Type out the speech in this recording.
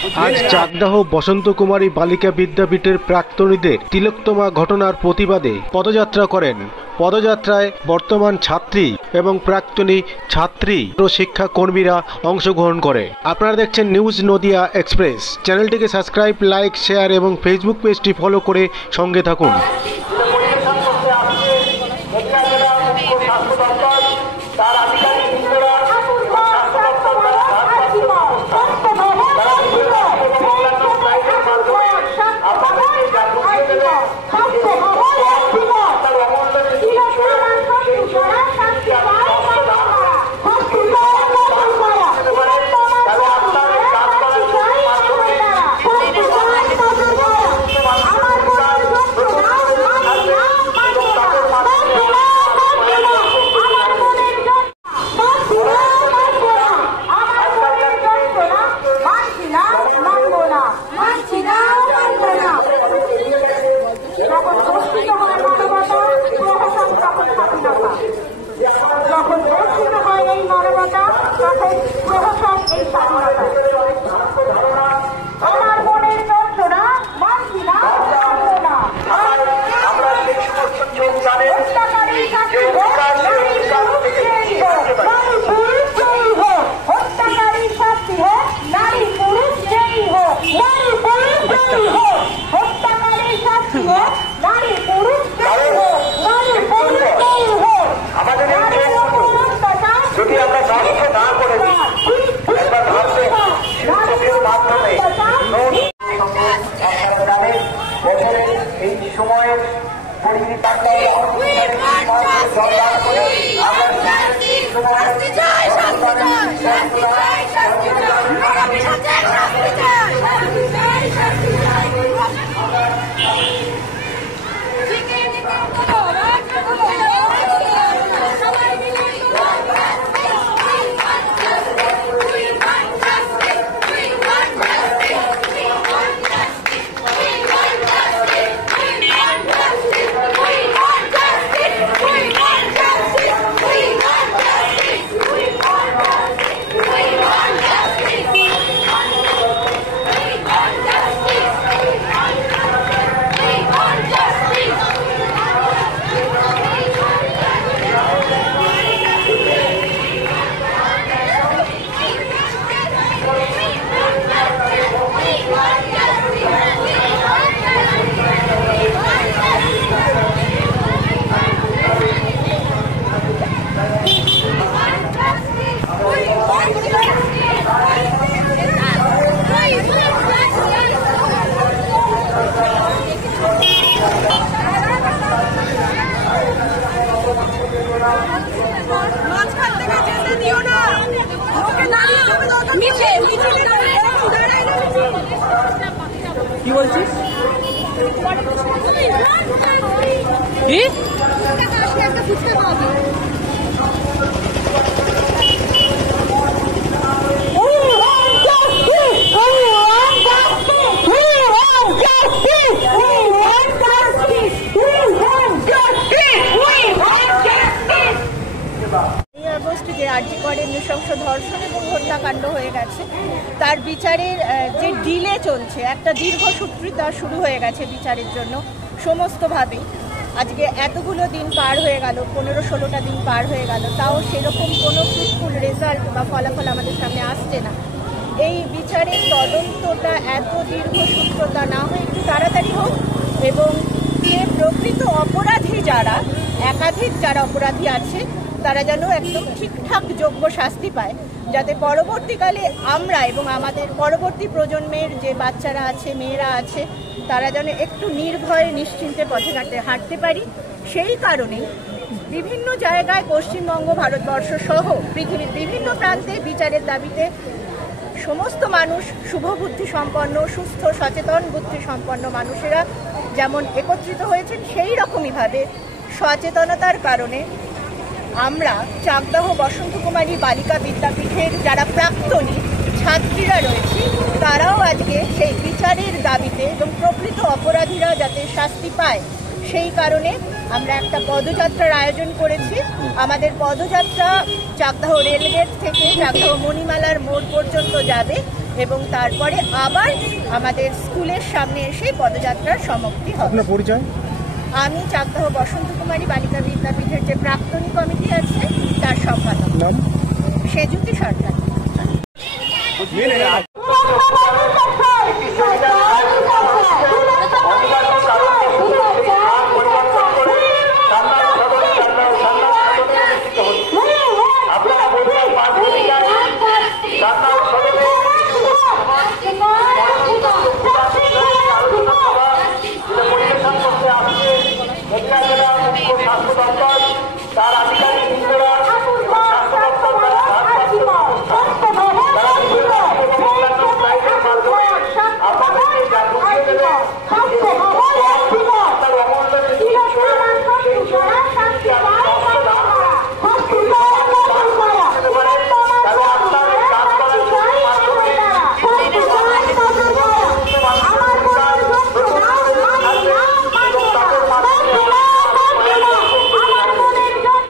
আজ চাকদাহ বসন্ত কুমারী বালিকা বিদ্যাপীঠের প্রাক্তনীদের তিলোত্তমা ঘটনার প্রতিবাদে পদযাত্রা করেন। পদযাত্রায় বর্তমান ছাত্রী এবং প্রাক্তনী ছাত্রী ও শিক্ষা কর্মীরা অংশগ্রহণ করে। আপনারা দেখছেন নিউজ নদিয়া এক্সপ্রেস। চ্যানেলটিকে সাবস্ক্রাইব, লাইক, শেয়ার এবং ফেসবুক পেজটি ফলো করে সঙ্গে থাকুন। কি বলছিস? নৃশংস ধর্ষণ এবং হত্যাকাণ্ড হয়ে গেছে, তার বিচারের যে ডিলে চলছে, একটা দীর্ঘসূত্রিতা শুরু হয়ে গেছে বিচারের জন্য সমস্তভাবে। আজকে এতগুলো দিন পার হয়ে গেল, 15-16টা দিন পার হয়ে গেল, তাও সেরকম কোনো ফ্রুটফুল রেজাল্ট বা ফলাফল আমাদের সামনে আসছে না। এই বিচারের তদন্তটা এত দীর্ঘসূত্রতা না হয়ে একটু তাড়াতাড়ি হোক এবং যে প্রকৃত অপরাধী যারা, একাধিক যারা অপরাধী আছে, তারা যেন একদম ঠিকঠাক যোগ্য শাস্তি পায়, যাতে পরবর্তীকালে আমরা এবং আমাদের পরবর্তী প্রজন্মের যে বাচ্চারা আছে, মেয়েরা আছে, তারা যেন একটু নির্ভয়ে নিশ্চিন্তে পথে হাঁটতে পারি। সেই কারণে বিভিন্ন জায়গায় পশ্চিমবঙ্গ, ভারতবর্ষ সহ পৃথিবীর বিভিন্ন প্রান্তে বিচারের দাবিতে সমস্ত মানুষ, শুভবুদ্ধি সম্পন্ন, সুস্থ, সচেতন বুদ্ধি সম্পন্ন মানুষেরা যেমন একত্রিত হয়েছেন, সেই রকমইভাবে সচেতনতার কারণে আমরা চাকদাহ বসন্ত কুমারী বালিকা বিদ্যাপীঠের যারা প্রাক্তনী ছাত্রীরা রয়েছে, তারাও আজকে সেই বিচারের দাবিতে এবং প্রকৃত অপরাধীরা যাতে শাস্তি পায়, সেই কারণে আমরা একটা পদযাত্রার আয়োজন করেছি। আমাদের পদযাত্রা চাকদাহ রেলগেট থেকে চাকদাহ মণিমালার মোড় পর্যন্ত যাবে এবং তারপরে আবার আমাদের স্কুলের সামনে এসে পদযাত্রার সমাপ্তি হবে। আপনার পরিচয়? আমি চাকদাহ বসন্ত কুমারী বালিকা বিদ্যাপীঠের যে প্রাক্তনী কমিটি আছে তার সম্পাদক। নাম? সেজুতি সরকার।